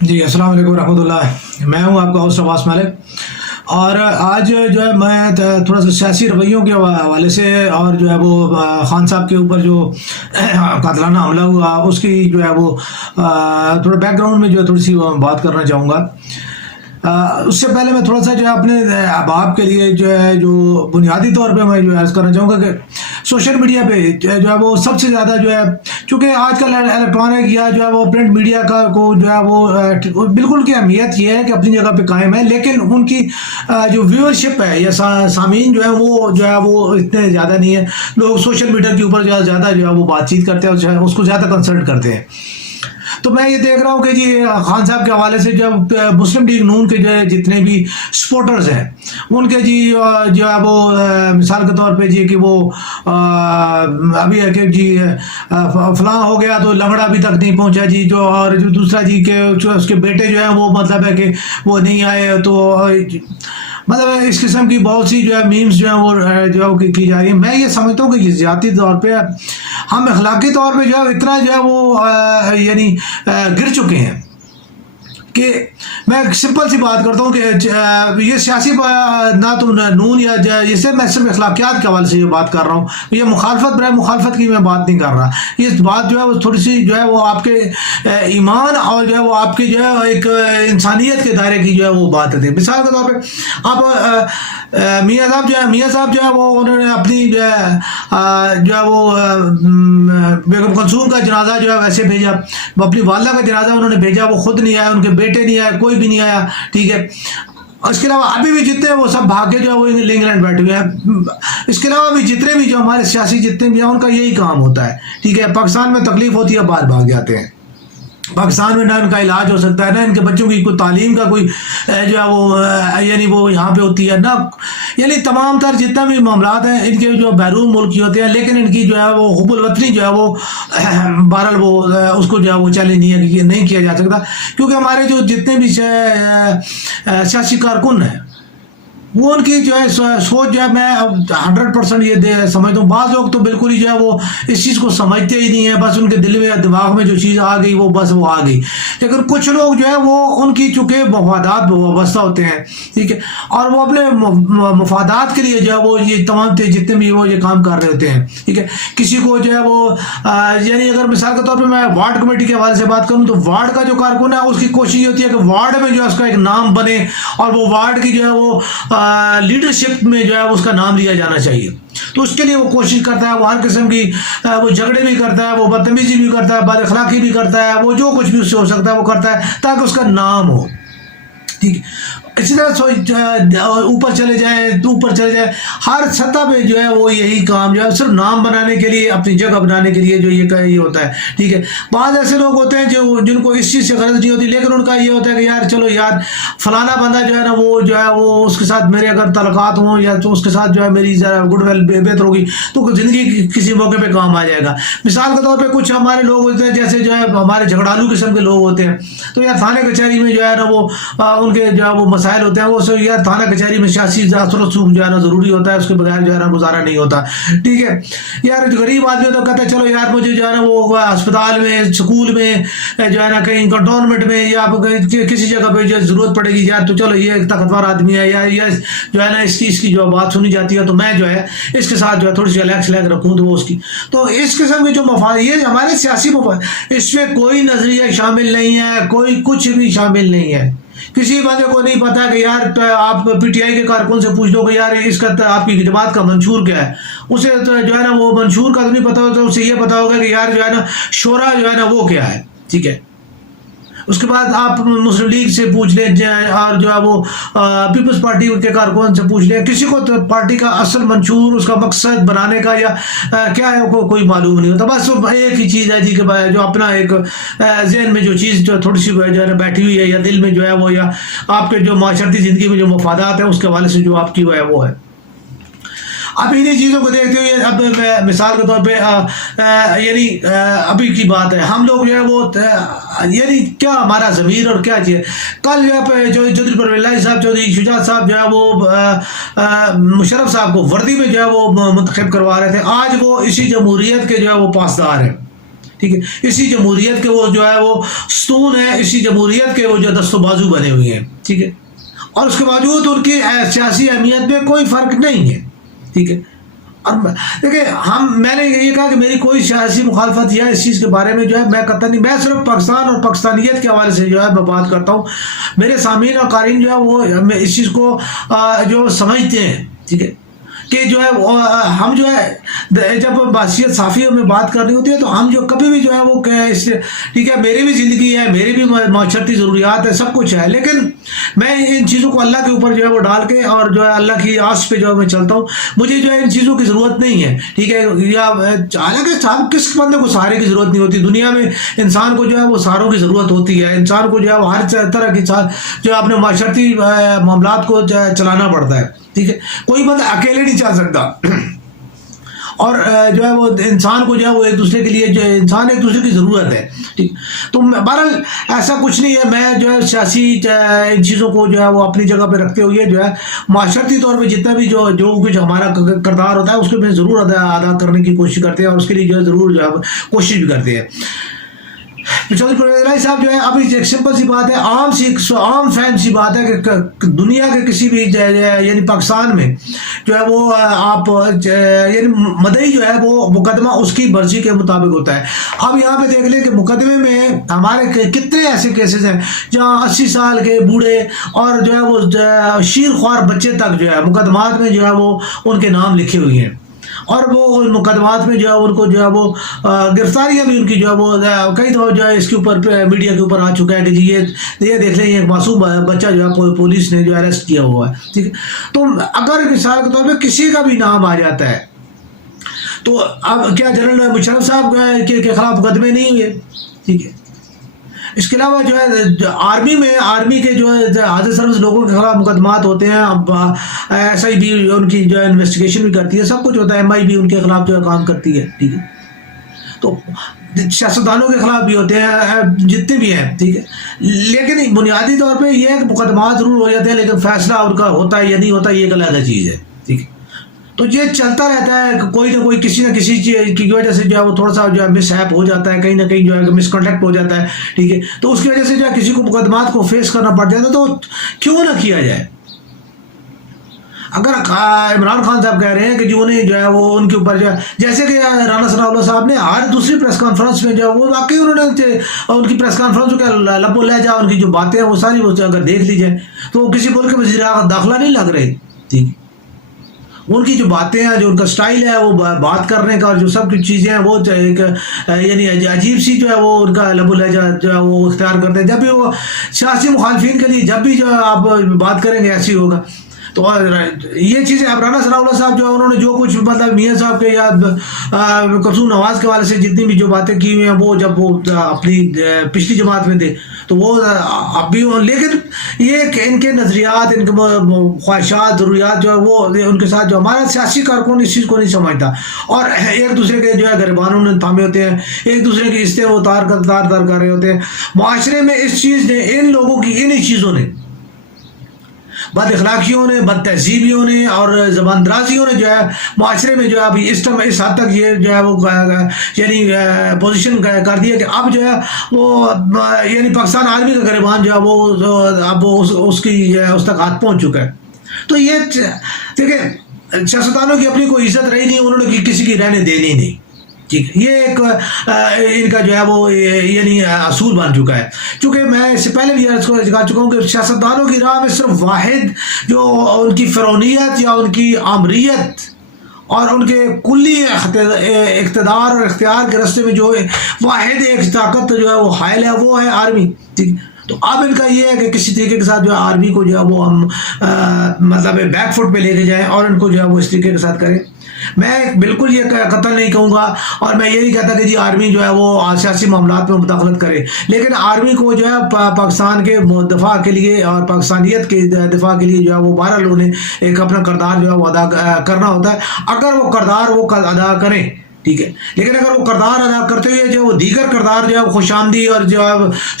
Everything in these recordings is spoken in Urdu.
جی السلام علیکم ورحمۃ اللہ. میں ہوں آپ کا ہوسٹ عباس مالک. اور آج جو ہے میں تھوڑا سا سیاسی رویوں کے حوالے سے اور جو ہے وہ خان صاحب کے اوپر جو قاتلانہ حملہ ہوا اس کی جو ہے وہ تھوڑا بیک گراؤنڈ میں جو ہے تھوڑی سی بات کرنا چاہوں گا. اس سے پہلے میں تھوڑا سا جو ہے اپنے احباب کے لیے جو بنیادی طور پہ میں جو عرض کرنا چاہوں گا کہ سوشل میڈیا پہ جو ہے وہ سب سے زیادہ جو ہے، چونکہ آج کل الیکٹرانک یا جو ہے وہ پرنٹ میڈیا کو جو ہے وہ بالکل کی اہمیت یہ ہے کہ اپنی جگہ پہ قائم ہے، لیکن ان کی جو ویورشپ ہے یا سامعین جو ہے وہ اتنے زیادہ نہیں ہے. لوگ سوشل میڈیا کے اوپر زیادہ جو ہے وہ بات چیت کرتے ہیں اور اس کو زیادہ کنسلٹ کرتے ہیں. تو میں یہ دیکھ رہا ہوں کہ جی خان صاحب کے حوالے سے جب مسلم لیگ نون کے جو ہے جتنے بھی سپورٹرز ہیں ان کے جی جو ہے وہ مثال کے طور پہ جی کہ وہ ابھی ہے کہ جی فلاں ہو گیا تو لنگڑا ابھی تک نہیں پہنچا جی، جو اور جو دوسرا جی کہ اس کے بیٹے جو ہیں وہ مطلب ہے کہ وہ نہیں آئے، تو مطلب اس قسم کی بہت سی جو ہے میمز جو ہیں وہ کی جا رہی ہیں. میں یہ سمجھتا ہوں کہ ذاتی طور پہ ہم اخلاقی طور پہ جو ہے اتنا جو ہے وہ یعنی گر چکے ہیں کہ میں سمپل سی بات کرتا ہوں کہ یہ سیاسی نہ تو نون یا جسے میں صرف اخلاقیات کے حوالے سے یہ بات کر رہا ہوں. یہ مخالفت برائے مخالفت کی میں بات نہیں کر رہا. یہ بات جو ہے وہ تھوڑی سی جو ہے وہ آپ کے ایمان اور جو ہے وہ آپ کی جو ہے ایک انسانیت کے دائرے کی جو ہے وہ بات ہے. مثال کے طور پہ آپ میاں صاحب جو ہے وہ انہوں نے اپنی جو ہے وہ بیگم کلثوم کا جنازہ جو ہے ویسے بھیجا، اپنی والدہ کا جنازہ انہوں نے بھیجا، وہ خود نہیں آیا، ان کے بیٹے نہیں آئے، کوئی بھی نہیں آیا، ٹھیک ہے. اس کے علاوہ ابھی بھی جتنے وہ سب بھاگ کے جو ہے وہ انگلینڈ بیٹھے ہوئے ہیں. اس کے علاوہ بھی جتنے بھی جو ہمارے سیاسی جتنے بھی ہیں ان کا یہی کام ہوتا ہے، ٹھیک ہے. پاکستان میں تکلیف ہوتی ہے، باہر بھاگ جاتے ہیں. پاکستان میں نہ ان کا علاج ہو سکتا ہے، نہ ان کے بچوں کی کوئی تعلیم کا کوئی جو ہے وہ یعنی وہ یہاں پہ ہوتی ہے، نہ یعنی تمام تر جتنا بھی معاملات ہیں ان کے جو بیرون ملکی ہوتے ہیں، لیکن ان کی جو ہے وہ حب الوطنی جو ہے وہ بہرحال وہ اس کو جو ہے وہ چیلنج نہیں ہے کہ نہیں کیا جا سکتا. کیونکہ ہمارے جو جتنے بھی سیاسی کارکن ہیں وہ ان کی جو ہے سوچ جو ہے میں 100% یہ سمجھتا ہوں. بعض لوگ تو بالکل ہی جو ہے وہ اس چیز کو سمجھتے ہی نہیں ہیں، بس ان کے دل میں دماغ میں جو چیز آ گئی وہ بس وہ آ گئی. لیکن کچھ لوگ جو ہے وہ ان کی چونکہ مفادات وابستہ ہوتے ہیں، ٹھیک ہے، اور وہ اپنے مفادات کے لیے جو ہے وہ یہ تمام جتنے بھی وہ یہ کام کر رہے ہوتے ہیں، ٹھیک ہے. کسی کو جو ہے وہ یعنی اگر مثال کے طور پہ میں وارڈ کمیٹی کے حوالے سے بات کروں تو وارڈ کا جو کارکن ہے اس کی کوشش یہ ہوتی ہے کہ وارڈ میں جو ہے اس کا ایک نام بنے اور وہ وارڈ کی جو ہے وہ لیڈرشپ میں جو ہے اس کا نام لیا جانا چاہیے. تو اس کے لیے وہ کوشش کرتا ہے، وہ ہر قسم کی وہ جھگڑے بھی کرتا ہے، وہ بدتمیزی بھی کرتا ہے، بد اخلاقی بھی کرتا ہے، وہ جو کچھ بھی اس سے ہو سکتا ہے وہ کرتا ہے تاکہ اس کا نام ہو، ٹھیک ہے. اسی طرح اوپر چلے جائیں ہر سطح پہ جو ہے وہ یہی کام جو ہے صرف نام بنانے کے لیے، اپنی جگہ بنانے کے لیے جو یہ ہوتا ہے، ٹھیک ہے. بعض ایسے لوگ ہوتے ہیں جن کو اس چیز سے غرض نہیں ہوتی، لیکن ان کا یہ ہوتا ہے کہ یار چلو یار فلانا بندہ جو ہے نا وہ اس کے ساتھ میرے اگر تعلقات ہوں یا تو اس کے ساتھ جو ہے میری ذرا گڈ ویل بہتر ہوگی تو زندگی کسی موقع پہ کام آ جائے گا. مثال کے طور پہ کچھ ہمارے لوگ ہوتے ہیں جیسے جو ہے ہمارے جھگڑالو قسم کے لوگ ہوتے ہیں، تو یا تھانے کچہری میں جو ہے نا وہ ان کے جو ہے وہ مسائل ہوتے ہیں، وہ یار تھانہ کچہری میں سیاسی اثر و رسوخ جو ہے نا ضروری ہوتا ہے، اس کے بغیر جو ہے نا گزارا نہیں ہوتا، ٹھیک ہے. یار غریب آدمی تو کہتا ہے چلو یار مجھے جو ہے نا وہ اسپتال میں، اسکول میں جو ہے نا کہیں کنٹونمنٹ میں یا کسی جگہ پہ جو ضرورت پڑے گی، یار تو چلو یہ ایک طاقتور آدمی ہے یا جو ہے نا اس کی جو بات سنی جاتی ہے تو میں جو ہے اس کے ساتھ جو ہے تھوڑی سی الیکس رکھوں تو وہ اس کی. تو اس قسم کے جو مفاد یہ ہمارے سیاسی مفاد، اس میں کوئی نظریہ شامل نہیں ہے، کوئی کچھ بھی شامل نہیں ہے. کسی بندے کو نہیں پتا کہ یار آپ پی ٹی آئی کے کارکن سے پوچھ لو کہ یار اس کا آپ کی جماعت کا منشور کیا ہے، اسے جو ہے نا وہ منشور کا تو نہیں پتا ہوتا، اسے یہ پتا ہوگا کہ یار جو ہے نا شورا جو ہے نا وہ کیا ہے، ٹھیک ہے. اس کے بعد آپ مسلم لیگ سے پوچھ لیں اور جو ہے وہ پیپلز پارٹی کے کارکن سے پوچھ لیں، کسی کو تو پارٹی کا اصل منشور، اس کا مقصد بنانے کا یا کیا ہے کوئی معلوم نہیں ہوتا. بس ایک ہی چیز ہے جی کہ جو اپنا ایک ذہن میں جو چیز جو تھوڑی سی جو ہے نا بیٹھی ہوئی ہے یا دل میں جو ہے وہ یا آپ کے جو معاشرتی زندگی میں جو مفادات ہیں اس کے حوالے سے جو آپ کی وہ ہے. اب انہیں چیزوں کو دیکھتے ہوئے اب مثال کے طور پہ یعنی ابھی کی بات ہے، ہم لوگ جو ہے وہ یعنی کیا ہمارا ضمیر اور کیا چیز. کل جو ہے چودھری پرویز الہی صاحب، چودھری شجاعت صاحب جو ہے وہ مشرف صاحب کو وردی میں جو ہے وہ منتخب کروا رہے تھے. آج وہ اسی جمہوریت کے جو ہے وہ پاسدار ہیں، ٹھیک ہے. اسی جمہوریت کے وہ جو ہے وہ ستون ہیں, اسی جمہوریت کے وہ جو دست و بازو بنے ہوئے ہیں. ٹھیک ہے, اور اس کے باوجود ان کی سیاسی اہمیت میں کوئی فرق نہیں ہے. ٹھیک ہے, اور دیکھیں میں نے یہ کہا کہ میری کوئی سیاسی مخالفت یا اس چیز کے بارے میں جو ہے میں قطعاً نہیں, میں صرف پاکستان اور پاکستانیت کے حوالے سے جو ہے میں بات کرتا ہوں. میرے سامعین اور قارئین جو ہے وہ اس چیز کو جو سمجھتے ہیں. ٹھیک ہے, کہ جو ہے ہم جو ہے جب بحثیت صحافیوں میں بات کرنی ہوتی ہے تو ہم جو کبھی بھی جو ہے وہ ٹھیک ہے, میری بھی زندگی ہے, میری بھی معاشرتی ضروریات ہے, سب کچھ ہے, لیکن میں ان چیزوں کو اللہ کے اوپر جو ہے وہ ڈال کے اور جو ہے اللہ کی آس پہ جو ہے میں چلتا ہوں. مجھے جو ہے ان چیزوں کی ضرورت نہیں ہے. ٹھیک ہے, یا حالانکہ صاحب کس بندے کو سہارے کی ضرورت نہیں ہوتی دنیا میں. انسان کو جو ہے وہ سہاروں کی ضرورت ہوتی ہے. انسان کو جو ہے وہ ہر طرح کی جو ہے اپنے معاشرتی معاملات کو چلانا پڑتا ہے. ٹھیک ہے, کوئی بندہ اکیلے نہیں چل سکتا. اور جو ہے وہ انسان کو جو ہے وہ ایک دوسرے کے لیے جو انسان ایک دوسرے کی ضرورت ہے. ٹھیک, تو بہرحال ایسا کچھ نہیں ہے. میں جو ہے سیاسی ان چیزوں کو جو ہے وہ اپنی جگہ پہ رکھتے ہوئے جو ہے معاشرتی طور پہ جتنا بھی جو کچھ ہمارا کردار ہوتا ہے اس کو میں ضرور ادا کرنے کی کوشش کرتے ہیں, اور اس کے لیے جو ہے ضرور جو ہے کوشش بھی کرتے ہیں. صاحب جو ہے ابھی ایک سمپل سی بات ہے, عام فہم سی بات ہے کہ دنیا کے کسی بھی یعنی پاکستان میں جو ہے وہ آپ یعنی مدعی جو ہے وہ مقدمہ اس کی مرضی کے مطابق ہوتا ہے. اب یہاں پہ دیکھ لیں کہ مقدمے میں ہمارے کتنے ایسے کیسز ہیں جہاں 80 سال کے بوڑھے اور جو ہے وہ شیر خوار بچے تک جو ہے مقدمات میں جو ہے وہ ان کے نام لکھے ہوئے ہیں, اور وہ ان مقدمات میں جو ہے ان کو جو ہے وہ گرفتاریاں بھی ان کی جو ہے وہ کئی دفعہ جو ہے اس کے اوپر میڈیا کے اوپر آ چکا ہے کہ جی یہ دیکھ لیں, یہ معصوم بچہ جو ہے پولیس نے جو اریسٹ کیا ہوا ہے. ٹھیک ہے, تو اگر مثال کے طور پہ کسی کا بھی نام آ جاتا ہے تو اب کیا جنرل مشرف صاحب کے خلاف مقدمے نہیں ہوئے؟ ٹھیک ہے, اس کے علاوہ جو ہے آرمی کے جو ہے حاضر سروس لوگوں کے خلاف مقدمات ہوتے ہیں. اب ایس آئی بھی ان کی جو ہے انویسٹیگیشن بھی کرتی ہے, سب کچھ ہوتا ہے. ایم آئی بھی ان کے خلاف جو ہے کام کرتی ہے. ٹھیک ہے, تو سیاستدانوں کے خلاف بھی ہوتے ہیں جتنے بھی ہیں. ٹھیک ہے, لیکن بنیادی طور پہ یہ مقدمات ضرور ہو جاتے ہیں, لیکن فیصلہ ان کا ہوتا ہے یا نہیں ہوتا یہ ایک علیحدہ چیز ہے. ٹھیک ہے, تو یہ چلتا رہتا ہے, کوئی نہ کوئی کسی نہ کسی چیز کی وجہ سے جو ہے وہ تھوڑا سا جو ہے مس ہیپ ہو جاتا ہے, کہیں نہ کہیں جو ہے مس کنڈکٹ ہو جاتا ہے. ٹھیک ہے, تو اس کی وجہ سے جو ہے کسی کو مقدمات کو فیس کرنا پڑ جاتا ہے, تو کیوں نہ کیا جائے. اگر عمران خان صاحب کہہ رہے ہیں کہ جو انہیں جو ہے وہ ان کے اوپر جو ہے جیسے کہ رانا ثناء اللہ صاحب نے ہر دوسری پریس کانفرنس میں جو ہے وہ واقعی انہوں نے ان کی پریس کانفرنس کا لب و لہجہ ان کی جو باتیں ہیں وہ ساری اگر دیکھ لی جائیں تو وہ کسی ملک کے وزیر داخلہ نہیں لگ رہے. ٹھیک, ان کی جو باتیں ہیں, جو ان کا سٹائل ہے وہ بات کرنے کا اور جو سب کچھ چیزیں ہیں وہ ایک یعنی عجیب سی جو ہے وہ ان کا لب و لہجہ جو ہے وہ اختیار کرتے ہیں. جب بھی وہ سیاسی مخالفین کے لیے جب بھی جو ہے آپ بات کریں گے ایسی ہوگا. تو یہ چیزیں اب رانا ثناء اللہ صاحب جو انہوں نے جو کچھ مطلب میاں صاحب کے یا کلثوم نواز کے حوالے سے جتنی بھی جو باتیں کی ہوئی ہیں وہ جب وہ اپنی پچھلی جماعت میں تھے تو وہ اب بھی, لیکن یہ ان کے نظریات, ان کے خواہشات, ضروریات جو ہے وہ ان کے ساتھ جو ہمارا سیاسی کارکن اس چیز کو نہیں سمجھتا, اور ایک دوسرے کے جو ہے گریبانوں نے تھامے ہوتے ہیں, ایک دوسرے کی رشتے وہ تار کر رہے ہوتے ہیں. معاشرے میں اس چیز نے ان لوگوں کی انہی چیزوں نے, بد اخلاقیوں نے, بد تہذیبیوں نے اور زبان درازیوں نے جو ہے معاشرے میں جو ہے ابھی اس حد تک یہ جو ہے وہ یعنی پوزیشن کر دیا کہ اب جو ہے وہ یعنی پاکستان آرمی کا گریبان جو ہے وہ اب اس تک ہاتھ پہنچ چکا ہے. تو یہ دیکھیں سیاستدانوں کی اپنی کوئی عزت رہی نہیں, انہوں نے کسی کی رہنے دینی نہیں. ٹھیک, یہ ایک ان کا جو ہے وہ یعنی اصول بن چکا ہے. چونکہ میں اس سے پہلے بھی عرض کہا چکا ہوں کہ سیاستدانوں کی راہ میں صرف واحد جو ان کی فرعونیت یا ان کی آمریت اور ان کے کلی اقتدار اور اختیار کے راستے میں جو واحد ایک طاقت جو ہے وہ حائل ہے وہ ہے آرمی. ٹھیک, تو اب ان کا یہ ہے کہ کسی طریقے کے ساتھ جو ہے آرمی کو جو ہے وہ ہم مطلب بیک فٹ پہ لے کے جائیں اور ان کو جو ہے وہ اس طریقے کے ساتھ کریں. میں بالکل یہ قطع نہیں کہوں گا اور میں یہ نہیں کہتا کہ جی آرمی جو ہے وہ سیاسی معاملات میں مداخلت کرے, لیکن آرمی کو جو ہے پاکستان کے دفاع کے لیے اور پاکستانیت کے دفاع کے لیے جو ہے وہ بہرحال انہیں ایک اپنا کردار جو ہے وہ ادا کرنا ہوتا ہے. اگر وہ کردار وہ ادا کریں ٹھیک ہے, لیکن اگر وہ کردار ادا کرتے ہوئے جو وہ دیگر کردار جو ہے خوش آمدی اور جو ہے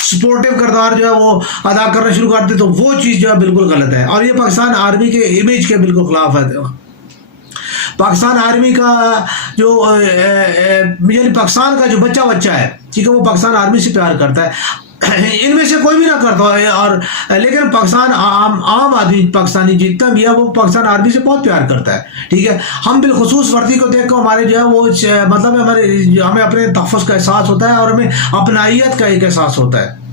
سپورٹیو کردار جو ہے وہ ادا کرنا شروع کر دے تو وہ چیز جو ہے بالکل غلط ہے, اور یہ پاکستان آرمی کے امیج کے بالکل خلاف ہے. پاکستان آرمی کا جو یعنی پاکستان کا جو بچہ ہے ٹھیک ہے وہ پاکستان آرمی سے پیار کرتا ہے، ان میں سے کوئی بھی نہ کرتا ہے، اور لیکن پاکستان عام آدمی پاکستانی جتنا بھی ہے وہ پاکستان آرمی سے بہت پیار کرتا ہے، ٹھیک ہے۔ ہم بالخصوص وردی کو دیکھ کر ہمارے جو ہے وہ مطلب ہمیں اپنے تحفظ کا احساس ہوتا ہے اور ہمیں اپنائیت کا ایک احساس ہوتا ہے۔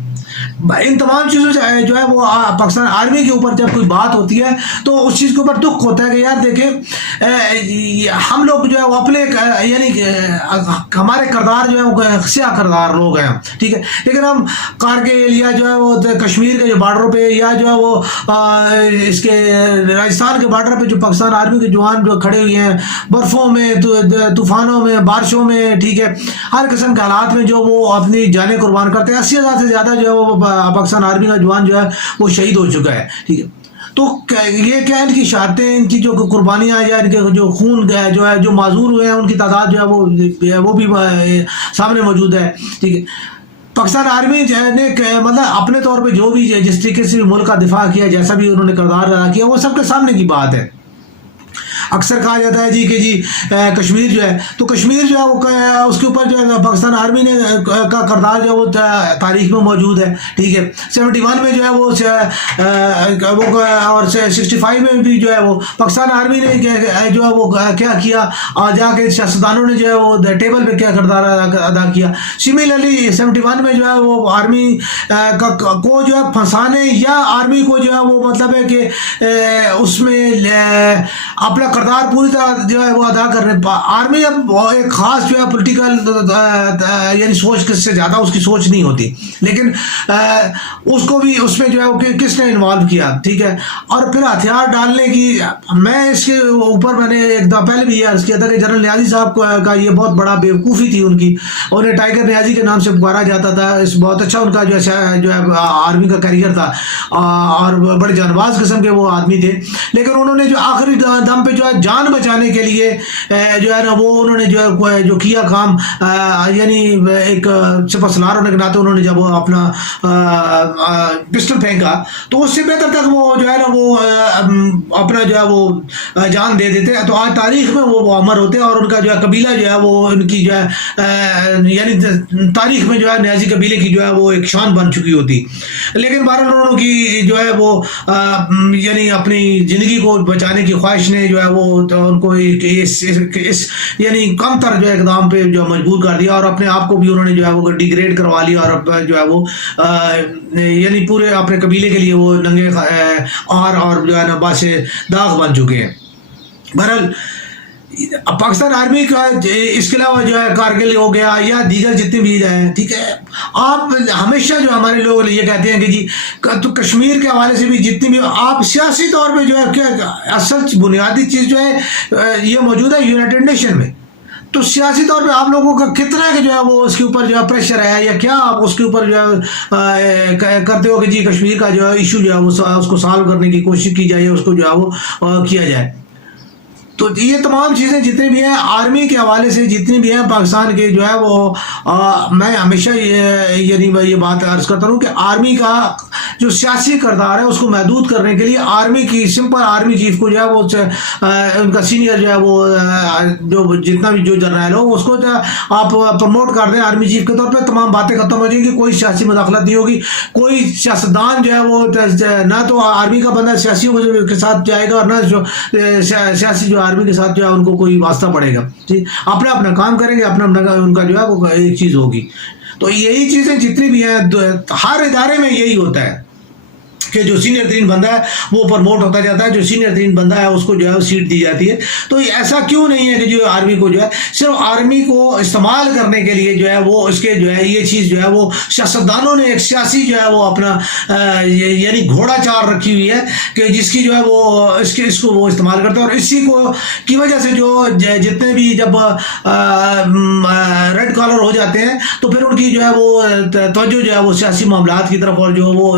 ان تمام چیزوں سے جو ہے وہ پاکستان آرمی کے اوپر جب کوئی بات ہوتی ہے تو اس چیز کے اوپر دکھ ہوتا ہے کہ یار دیکھیں ہم لوگ جو ہے وہ اپنے یعنی ہمارے کردار جو ہے وہ سیاہ کردار لوگ ہیں، ٹھیک ہے، لیکن ہم کارگل یا جو ہے وہ کشمیر کے جو بارڈروں پہ یا جو ہے وہ اس کے راجستھان کے بارڈر پہ جو پاکستان آرمی کے جوان جو کھڑے ہوئے ہیں برفوں میں، طوفانوں میں، بارشوں میں، ٹھیک ہے، ہر قسم کے حالات میں جو وہ اپنی جانیں قربان کرتے ہیں، 80,000 سے زیادہ جو ہے وہ پاکستان آرمی کا جوان جو ہے وہ شہید ہو چکا ہے، ٹھیک ہے۔ تو یہ کیا ان کی شہادتیں، ان کی جو قربانیاں یا ان کے جو خون جو ہے جو معذور ہوئے ہیں ان کی تعداد جو ہے وہ بھی سامنے موجود ہے، ٹھیک ہے۔ پاکستان آرمی نے مطلب اپنے طور پہ جو بھی جس طریقے سے ملک کا دفاع کیا، جیسا بھی انہوں نے کردار ادا کیا، وہ سب کے سامنے کی بات ہے۔ اکثر کہا جاتا ہے جی کہ جی کشمیر جو ہے تو کشمیر جو ہے وہ اس کے اوپر جو ہے پاکستان آرمی نے کا کردار جو ہے وہ تاریخ میں موجود ہے، ٹھیک ہے۔ 71 میں جو ہے وہ اور 65 میں بھی جو ہے وہ پاکستان آرمی نے جو ہے وہ کیا کیا، اور جا کے سیاستدانوں نے جو ہے وہ ٹیبل پہ کیا کردار ادا کیا۔ سملرلی 71 میں جو ہے وہ آرمی کو جو ہے پھنسانے یا آرمی کو جو ہے وہ مطلب ہے کہ اس میں اپنا کردار پوری طرح جو ہے وہ ادا کر رہے ہیں۔ آرمی اب ایک خاص جو ہے پولیٹیکل یعنی سوچ سے زیادہ اس کی سوچ نہیں ہوتی، لیکن اس کو بھی اس میں جو ہے وہ کس نے انوالو کیا، ٹھیک ہے۔ اور پھر ہتھیار ڈالنے کی میں اس کے اوپر میں نے ایک دفعہ پہلے بھی یہ عرض کیا تھا کہ جنرل نیازی صاحب کا یہ بہت بڑا بیوقوفی تھی ان کی، انہیں ٹائیگر نیازی کے نام سے پکارا جاتا تھا، اس بہت اچھا ان کا جو ہے آرمی کا کیریئر تھا اور بڑے جانباز قسم کے وہ آدمی تھے، لیکن انہوں نے جو آخری دم پہ جو ہے جان بچانے کے لیے جو ہے نا وہ انہوں نے جو کیا کام، یعنی ایک سپہ سالار ہونے کے ناطے انہوں نے جب وہ اپنا پسٹل پھینکا تو اس سے بہتر تک وہ جو ہے نا وہ اپنا جو ہے وہ جان دے دیتے، تو آج تاریخ میں وہ امر ہوتے ہیں اور ان کا جو ہے قبیلہ جو ہے وہ ان کی جو ہے یعنی تاریخ میں جو ہے نیازی قبیلے کی جو ہے وہ ایک شان بن چکی ہوتی، لیکن بہرحال انہوں کی جو ہے وہ یعنی اپنی زندگی کو بچانے کی خواہش نے جو ہے وہ ان کو اس یعنی کم تر جو ہے اقدام پہ جو مجبور کر دیا، اور اپنے آپ کو بھی انہوں نے جو ہے وہ ڈیگریڈ کروا لیا، اور جو ہے وہ یعنی پورے اپنے قبیلے کے لیے وہ ننگے اور جو ہے نا باعث داغ بن چکے ہیں۔ بہرحال پاکستان آرمی کا اس کے علاوہ جو ہے کارگل ہو گیا یا دیگر جتنے بھی ہیں، ٹھیک ہے، آپ ہمیشہ جو ہمارے لوگ یہ کہتے ہیں کہ جی تو کشمیر کے حوالے سے بھی جتنی بھی آپ سیاسی طور پہ جو ہے کیا اصل بنیادی چیز جو ہے یہ موجود ہے یونائٹڈ نیشن میں، تو سیاسی طور پہ آپ لوگوں کا کتنا ہے کہ جو ہے وہ اس کے اوپر جو ہے پریشر ہے یا کیا آپ اس کے اوپر جو ہے کرتے ہو کہ جی کشمیر کا جو ہے ایشو جو ہے وہ اس کو سالو کرنے کی کوشش کی جائے، اس کو جو ہے وہ کیا جائے۔ تو یہ تمام چیزیں جتنے بھی ہیں آرمی کے حوالے سے جتنی بھی ہیں پاکستان کے جو ہے وہ میں ہمیشہ یہ بات عرض کرتا ہوں کہ آرمی کا جو سیاسی کردار ہے اس کو محدود کرنے کے لیے آرمی کی سمپل آرمی چیف کو جو ہے وہ ان کا سینئر جو ہے وہ جو جتنا بھی جو جرنیل ہو اس کو آپ پروموٹ کر دیں آرمی چیف کے طور پہ، تمام باتیں ختم ہو جائیں گی، کوئی سیاسی مداخلت نہیں ہوگی، کوئی سیاستدان جو ہے وہ نہ تو آرمی کا بندہ سیاسیوں کے ساتھ جائے گا اور نہ جو سیاسی جو آرمی کے ساتھ جو ہے ان کو کوئی واسطہ پڑے گا، ٹھیک، اپنا اپنا کام کریں گے، اپنا ان کا جو ہے وہ ایک چیز ہوگی۔ تو یہی چیزیں جتنی بھی ہیں ہر ادارے میں یہی ہوتا ہے کہ جو سینئر ترین بندہ ہے وہ پروموٹ ہوتا جاتا ہے، جو سینئر ترین بندہ ہے اس کو جو ہے سیٹ دی جاتی ہے۔ تو ایسا کیوں نہیں ہے کہ جو آرمی کو جو ہے صرف آرمی کو استعمال کرنے کے لیے جو ہے وہ اس کے جو ہے یہ چیز جو ہے وہ سیاستدانوں نے ایک سیاسی جو ہے وہ اپنا یعنی گھوڑا چال رکھی ہوئی ہے کہ جس کی جو ہے وہ اس کو وہ استعمال کرتے ہیں، اور اسی کو کی وجہ سے جو جتنے بھی جب ریڈ کالر ہو جاتے ہیں تو پھر ان کی جو ہے وہ توجہ جو ہے وہ سیاسی معاملات کی طرف اور جو وہ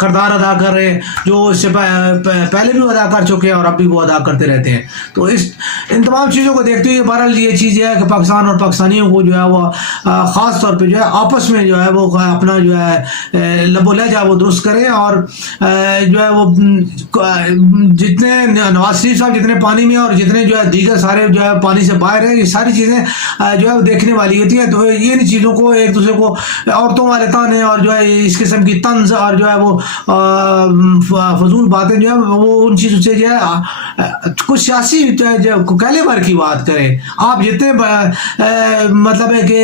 کردار ادا کر رہے ہیں جو اس سے پہلے بھی ادا کر چکے ہیں اور اب بھی وہ ادا کرتے رہتے ہیں. تو ان تمام چیزوں کو دیکھتے ہوئے بہرحال یہ چیز یہ ہے کہ پاکستان اور پاکستانیوں کو جو ہے وہ خاص طور پہ جو ہے آپس میں جو ہے وہ اپنا جو ہے لب و لہجہ وہ درست کریں, اور جو ہے وہ جتنے نواز شریف صاحب جتنے پانی میں اور جتنے جو ہے دیگر سارے جو ہے پانی سے باہر ہیں, یہ ساری چیزیں جو ہے دیکھنے والی ہوتی ہیں. تو ان چیزوں کو ایک دوسرے کو عورتوں والے تانے اور جو ہے اس قسم کی طنز اور جو ہے وہ فضول باتیں جو ہے وہ ان چیزوں سے جو ہے کچھ سیاسی کیلیبر کی بات کریں. آپ جتنے مطلب ہے کہ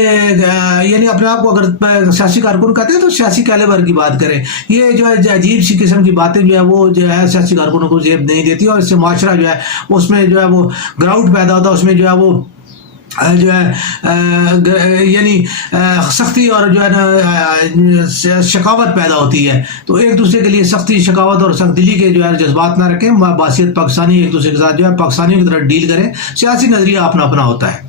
یعنی اپنے آپ کو اگر سیاسی کارکن کہتے ہیں تو سیاسی کیلیبر کی بات کریں. یہ جو ہے عجیب سی قسم کی باتیں جو ہے وہ جو ہے سیاسی کارکنوں کو زیب نہیں دیتی, اور اس سے معاشرہ جو ہے اس میں جو ہے وہ گراؤٹ پیدا ہوتا ہے, اس میں جو ہے وہ جو ہے یعنی سختی اور جو ہے نا شقاوت پیدا ہوتی ہے. تو ایک دوسرے کے لیے سختی, شقاوت اور سخت دلی کے جو ہے جذبات نہ رکھیں. بحیثیت پاکستانی ایک دوسرے کے ساتھ جو ہے پاکستانیوں کی طرح ڈیل کریں. سیاسی نظریہ اپنا اپنا ہوتا ہے.